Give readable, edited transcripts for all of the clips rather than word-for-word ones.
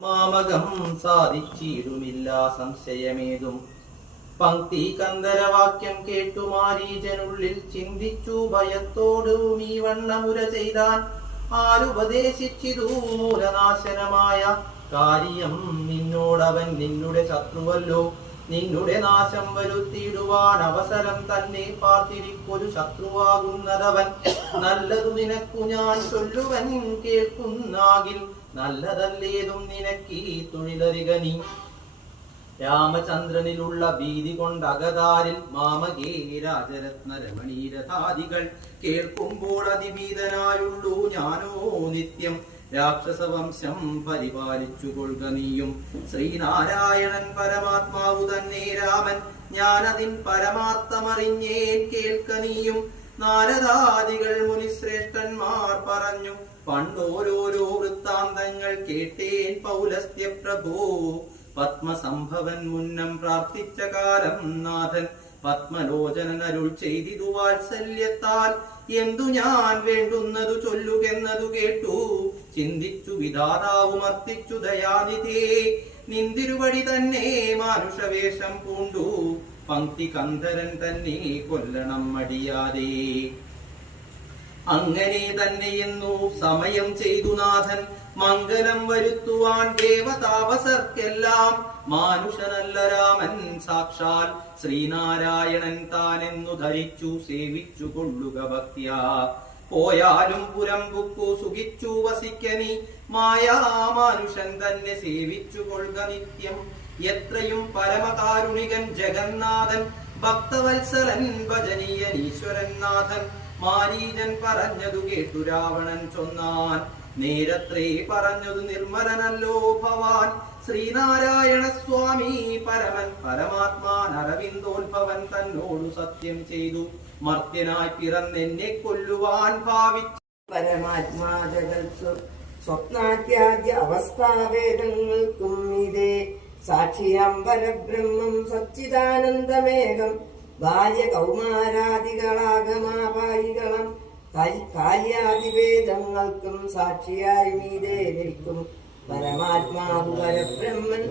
മാമകം സാധിച്ചിടുമില്ല സംശയമേതും. പങ്ക്തി കന്ദരവാക്യം കേട്ടു മാരീചനുള്ളിൽ ചിന്തിച്ചു ഭയത്തോടും ഈ വണ്ണമുര ചെയ്താൻ. ആരുപദേശിച്ചിതു മൂലനാശനമായ കാര്യം നിന്നോടവൻ നിന്നുടെ ശത്രുവല്ലോ. നിന്നുടെ നാശം വരുത്തിയിടുവാൻ അവസരം തന്നെ പാർത്തിരിപ്പൊരു ശത്രുവാകുന്നതവൻ. നല്ലതു നിനക്കു ഞാൻ ചൊല്ലുവൻ കേൾക്കുന്നാകിൽ നല്ലതല്ലേതും നിനക്കീ തൊഴിലറിക നീ. രാമചന്ദ്രനിലുള്ള ഭീതി കൊണ്ടകതാരിൽ മാമകേ രാജരത്ന രമണീരഥാദികൾ കേൾക്കുമ്പോൾ അതിഭീതനായുള്ളൂ ഞാനോ നിത്യം. രാക്ഷസവംശം പരിപാലിച്ചു കൊള്ളുക നീയും. ശ്രീനാരായണൻ പരമാത്മാവു തന്നെ രാമൻ, ഞാനതിൻ പരമാർത്ഥമറിഞ്ഞേ കേൾക്ക നീയും. നാരദാദികൾ മുനിശ്രേഷ്ഠന്മാർ പറഞ്ഞു പണ്ടോരോരോ വൃത്താന്തങ്ങൾ കേട്ടേൻ പൗലസ്ത്യ പ്രഭോ. പത്മസംഭവൻ മുന്നം പ്രാർത്ഥിച്ച കാലം നാഥൻ പത്മലോചനൻ അരുൾ ചെയ്തിതു വാത്സല്യത്താൽ. എന്തു ഞാൻ വേണ്ടുന്നതു ചൊല്ലുകെന്നതു കേട്ടു ചിന്തിച്ചു വിധാതാവും അർത്തിച്ചു ദയാനിധേ. നിന്തിരുവടി തന്നെ മാനുഷവേഷം പൂണ്ടു പങ്ക്തി കന്ധരൻ തന്നെ കൊല്ലണം മടിയാതെ. അങ്ങനെ തന്നെയെന്നു സമയം ചെയ്തു നാഥൻ മംഗലം വരുത്തുവാൻ ദേവതാപസർക്കെല്ലാം. മാനുഷനല്ല രാമൻ സാക്ഷാൽ ശ്രീനാരായണൻ താനെന്നു ധരിച്ചു സേവിച്ചു കൊള്ളുക ഭക്ത്യാ. പോയാലും പുരമ്പുക്കു സുഖിച്ചു വസിക്കനി മായാമാനുഷൻ തന്നെ സേവിച്ചു കൊള്ളുക നിത്യം. എത്രയും പരമകാരുണികൻ ജഗന്നാഥൻ ഭക്തവത്സലൻ ഭജനീയൻ ഈശ്വരൻ നാഥൻ. മാരീചൻ പറഞ്ഞതു കേട്ടു രാവണൻ ചൊന്നാൻ, നേരത്രേ പറഞ്ഞതു നിർമ്മലനല്ലോ ഭവാൻ. ശ്രീനാരായണ സ്വാമി പരമൻ പരമാത്മാൻ അരവിന്ദോത്ഭവൻ തന്നോടു സത്യം ചെയ്തു മർത്യനായി പിറന്നെന്നെ കൊല്ലുവാൻ ഭാവിച്ചു. പരമാത്മാ ജഗത്സു സ്വപ്നാത്യാദ്യ അവസ്ഥാവേദങ്ങൾക്കും ഇതേ സാക്ഷിയാം പരബ്രഹ്മം സച്ചിദാനന്ദമേകം. ബാല്യ കൗമാരാദികളാഗമാപായികളം കാല്യാദിവേദങ്ങൾക്കും സാക്ഷിയായി മീതേ നിൽക്കും. പരമാത്മാവ് പരബ്രഹ്മൻ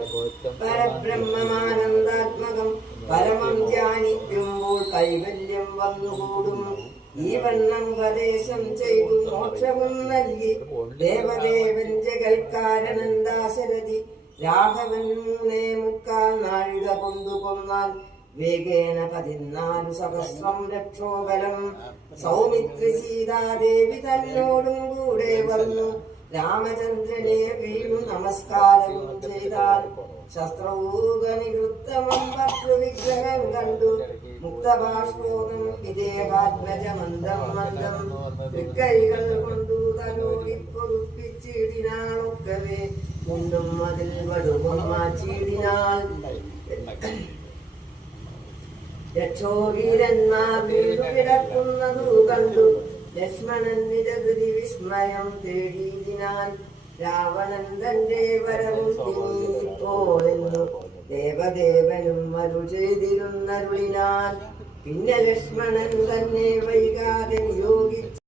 പരബ്രഹ്മമാനന്ദാത്മകം. പരമം ധ്യാനിക്കുമ്പോൾ കൈവല്യം വന്നുകൂടും. ഈ വണ്ണം ഉപദേശം ചെയ്തു മോക്ഷവും നൽകി ദേവദേവൻ ജഗൽക്കാരണൻ ദാശരഥി. രാഘവൻ 3.25 നാഴിക കൊണ്ടു കൊന്നാൽ വേഗേന 14 സഹസ്രം രക്ഷോബലം. സൗമിത്രി സീതാദേവി തന്നോടും കൂടെ വന്നു രാമചന്ദ്രനെ വീണു നമസ്കാരവും ചെയ്താൽ. ശസ്ത്രൗകനിവൃത്തമം ഭക്തൃവിഗ്രഹം കണ്ടു മുക്തഭാഷ്പോദം വിദേഹാത്മജ മന്ദം മന്ദം. തൃക്കൈകൾ കൊണ്ടു തലോടി പൊറുപ്പിച്ചിടിനാളൊക്കവേ മുണ്ടും അതിൽ വടുവും മാച്ചിടിനാൾ. രക്ഷോവീരന്മാർ വീണു കിടക്കുന്നതു കണ്ടു ലക്ഷ്മണൻ നിരകൃതി വിസ്മയം തേടിയതിനാൽ. രാവണൻ തന്റെ വരവും തിങ്ങിപ്പോയെന്നു ദേവദേവനും അരുൾ ചെയ്തിരുന്നരുളിനാൽ. പിന്നെ ലക്ഷ്മണൻ തന്നെ വൈകാതെ നിയോഗിച്ചു